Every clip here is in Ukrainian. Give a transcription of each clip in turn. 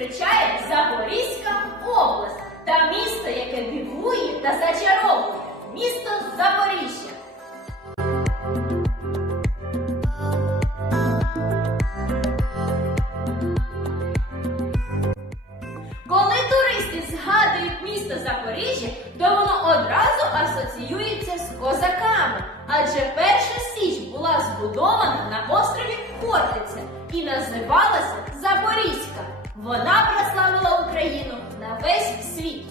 зустрічає Запорізька область та місто, яке дивує та зачаровує місто Запоріжжя. Коли туристи згадують місто Запоріжжя, то воно одразу асоціюється з козаками, адже перша січ була збудована на острові Хортиця і називалася... Вона прославила Україну на весь світ.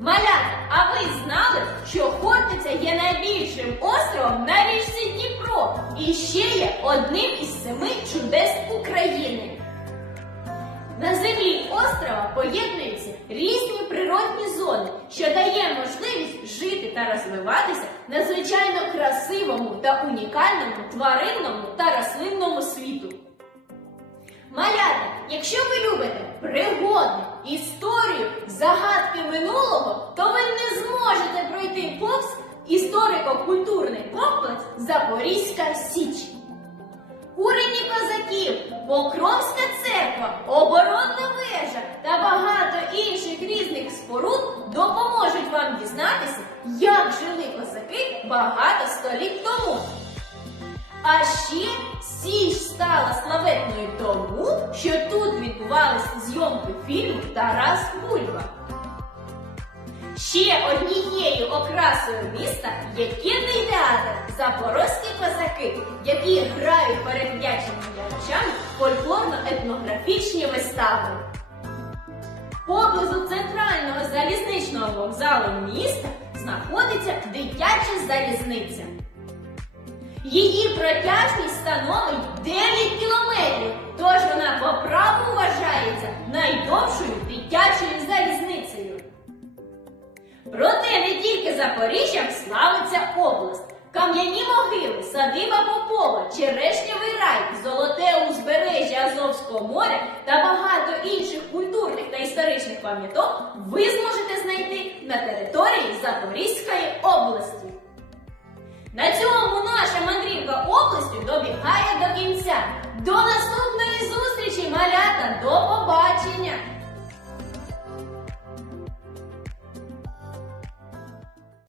Малята, а ви знали, що Хортиця є найбільшим островом на річці Дніпро і ще є одним із семи чудес України. На землі острова поєднуються різні природні зони, що дає можливість жити та розвиватися надзвичайно красивому та унікальному тваринному та рослинному світу. Малята, якщо ви любите пригоди, історію, загадки минулого, то ви не зможете пройти повз історико-культурний комплекс Запорізька Січ. Курені козаків, Покровська церква, оборонна вежа та багато інших різних споруд допоможуть вам дізнатися, як жили козаки багато століть тому. А ще Січ стала славетною тому, що тут відбувалися зйомки фільму Тарас Бульба. Ще однією окрасою міста є кінний театр Запорозькі козаки, які грають перед вдячними глядачами фольклорно-етнографічні вистави. Поблизу центрального залізничного вокзалу міста знаходиться дитяча залізниця. Її протяжність Запоріжжям славиться область. Кам'яні могили, садиба Попова, Черешнєвий рай, золоте узбережжя Азовського моря та багато інших культурних та історичних пам'яток ви зможете знайти на території Запорізької області. На цьому наша мандрівка областю